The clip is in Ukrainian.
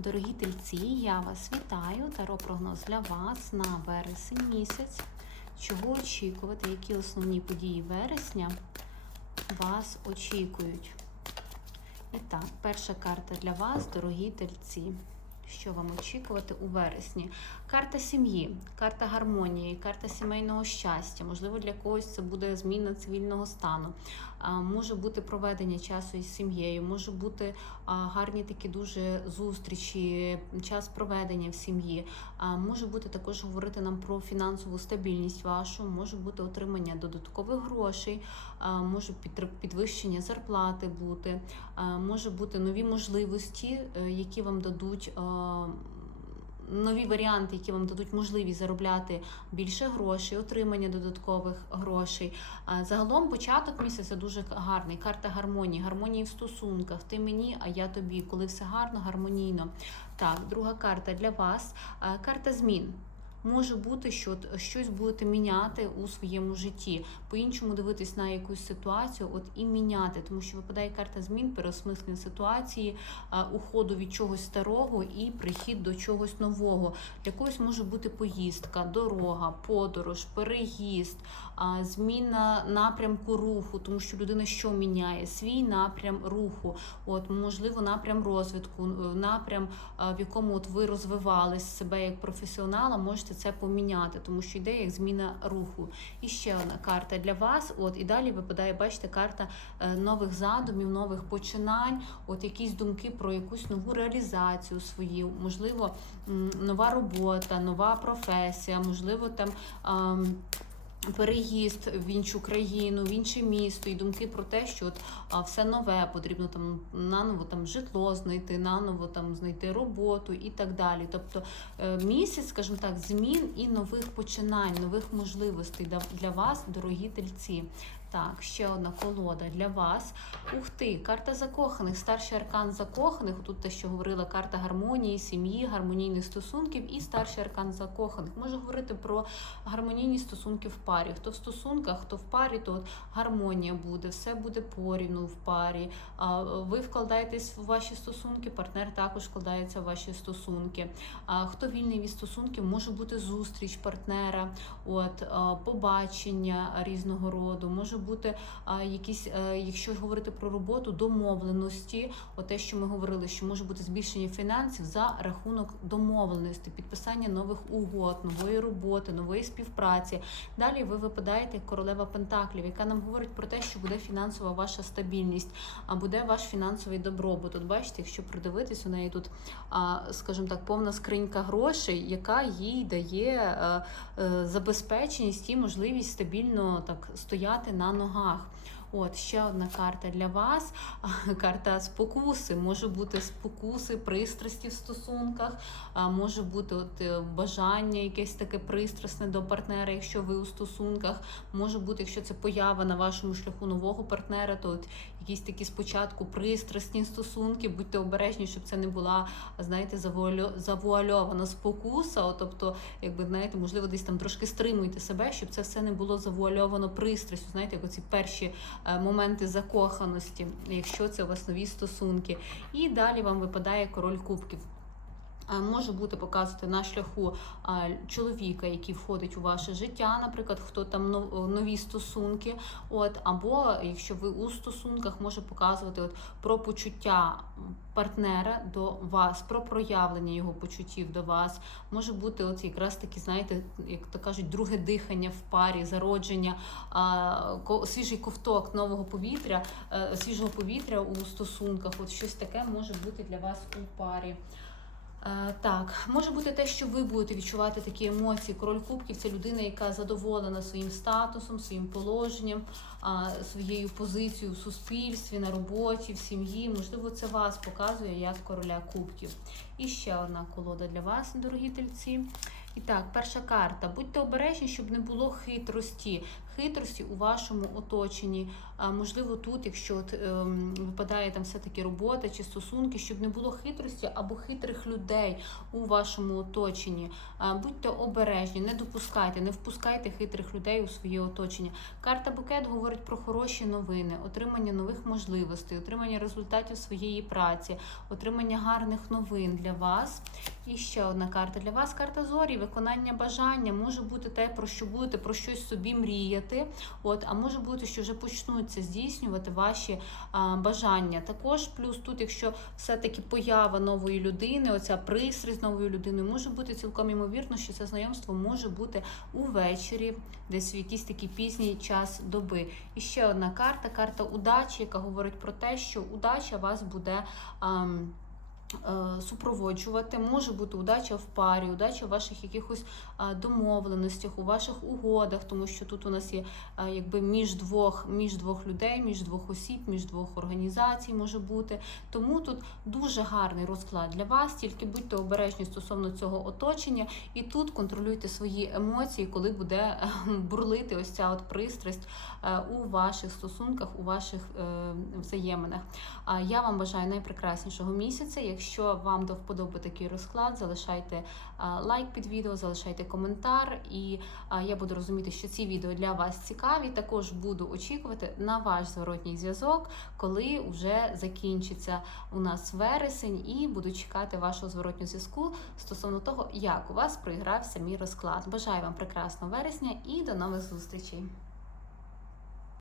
Дорогі тельці, я вас вітаю. Таро прогноз для вас на вересень місяць. Чого очікувати, які основні події вересня вас очікують? І так, перша карта для вас, дорогі тельці. Що вам очікувати у вересні? Карта сім'ї, карта гармонії, карта сімейного щастя. Можливо, для когось це буде зміна цивільного стану. Може бути проведення часу із сім'єю, може бути гарні такі дуже зустрічі, час проведення в сім'ї. Може бути також говорити нам про фінансову стабільність вашу, може бути отримання додаткових грошей, може підвищення зарплати бути, може бути нові можливості, е, які вам дадуть. Нові варіанти, які вам дадуть можливість заробляти більше грошей, отримання додаткових грошей. Загалом початок місяця дуже гарний. Карта гармонії, гармонії в стосунках. Ти мені, а я тобі. Коли все гарно, гармонійно. Так, друга карта для вас. Карта змін. Може бути, що щось будете міняти у своєму житті, по-іншому дивитись на якусь ситуацію, от і міняти, тому що випадає карта змін, переосмислення ситуації, уходу від чогось старого і прихід до чогось нового. Для когось може бути поїздка, дорога, подорож, переїзд, зміна напрямку руху, тому що людина що міняє? Свій напрям руху, от можливо, напрям розвитку, е, напрям, в якому от ви розвивались себе як професіонала, можете це поміняти, тому що йде як зміна руху. І ще одна карта для вас. От і далі випадає, бачите, карта е, нових задумів, нових починань, от якісь думки про якусь нову реалізацію свою, можливо, нова робота, нова професія, можливо, там. Переїзд в іншу країну, в інше місто, і думки про те, що от все нове потрібно там наново там житло знайти, наново там знайти роботу і так далі. Тобто е, місяць, скажімо так, змін і нових починань, нових можливостей для вас, дорогі тельці. Так, ще одна колода для вас. Ух ти, карта закоханих, старший аркан закоханих. Тут те, що говорила карта гармонії, сім'ї, гармонійних стосунків і старший аркан закоханих. Може говорити про гармонійні стосунки в парі. Хто в стосунках, хто в парі, то от гармонія буде, все буде порівну в парі. Ви вкладаєтесь в ваші стосунки, партнер також вкладається в ваші стосунки. Хто вільний від стосунків, може бути зустріч партнера, от побачення різного роду, може бути а, якісь, е, якщо говорити про роботу, домовленості, те, що ми говорили, що може бути збільшення фінансів за рахунок домовленості, підписання нових угод, нової роботи, нової співпраці. Далі ви випадаєте як королева Пентаклів, яка нам говорить про те, що буде фінансова ваша стабільність, а буде ваш фінансовий добробут. От бачите, якщо придивитись, у неї тут, скажімо так, повна скринька грошей, яка їй дає е, е, забезпеченість і можливість стабільно так стояти на ногах. От ще одна карта для вас. Карта спокуси. Може бути спокуси, пристрасті в стосунках, може бути от е, бажання якесь таке пристрасне до партнера, якщо ви у стосунках. Може бути, якщо це поява на вашому шляху нового партнера, то от якісь такі спочатку пристрасні стосунки. Будьте обережні, щоб це не була, знаєте, завуальо- завуальована спокуса. От, тобто, якби знаєте, можливо, десь там трошки стримуйте себе, щоб це все не було завуальовано пристрастю. Знаєте, як оці перші моменти закоханості, якщо це у вас нові стосунки. І далі вам випадає король кубків. А, Може бути показувати на шляху чоловіка, який входить у ваше життя, наприклад, хто там нов- нові стосунки. От, або якщо ви у стосунках, може показувати от, про почуття партнера до вас, про проявлення його почуттів до вас. Може бути от якраз таки, знаєте, як то кажуть, друге дихання в парі, зародження, ко- свіжий ковток нового повітря, е, свіжого повітря у стосунках. От щось таке може бути для вас у парі. Е, Так, може бути те, що ви будете відчувати такі емоції. Король Кубків це людина, яка задоволена своїм статусом, своїм положенням, своєю позицією в суспільстві, на роботі, в сім'ї. Можливо, це вас показує як короля Кубків. І ще одна колода для вас, дорогі тельці. І так, перша карта. Будьте обережні, щоб не було хитрості. хитрості у вашому оточенні. А, можливо, тут, якщо от, ем, випадає там все-таки робота чи стосунки, щоб не було хитрості або хитрих людей у вашому оточенні. А, будьте обережні, не допускайте, не впускайте хитрих людей у своє оточення. Карта букет говорить про хороші новини, отримання нових можливостей, отримання результатів своєї праці, отримання гарних новин для вас. І ще одна карта для вас. Карта зорі, виконання бажання. Може бути те, про що будете про щось собі мріяти. От, а може бути, що вже почнуться здійснювати ваші а, бажання. Також плюс тут, якщо все-таки поява нової людини, оця пристрасть з новою людиною, може бути цілком імовірно, що це знайомство може бути увечері, десь в якийсь такий пізній час доби. І ще одна карта карта удачі, яка говорить про те, що удача вас буде. е, Супроводжувати може бути удача в парі, удача в ваших якихось домовленостях, у ваших угодах, тому що тут у нас є якби між двох, між двох людей, між двох осіб, між двох організацій може бути. Тому тут дуже гарний розклад для вас. Тільки будьте обережні стосовно цього оточення, і тут контролюйте свої емоції, коли буде е, бурлити ось ця от пристрасть е, у ваших стосунках, у ваших е, взаєминах. Я вам бажаю найпрекраснішого місяця. Якщо вам до вподоби такий розклад, залишайте лайк під відео, залишайте коментар, і я буду розуміти, що ці відео для вас цікаві. Також буду очікувати на ваш зворотній зв'язок, коли вже закінчиться у нас вересень, і буду чекати вашого зворотнього зв'язку стосовно того, як у вас проігрався мій розклад. Бажаю вам прекрасного вересня і до нових зустрічей!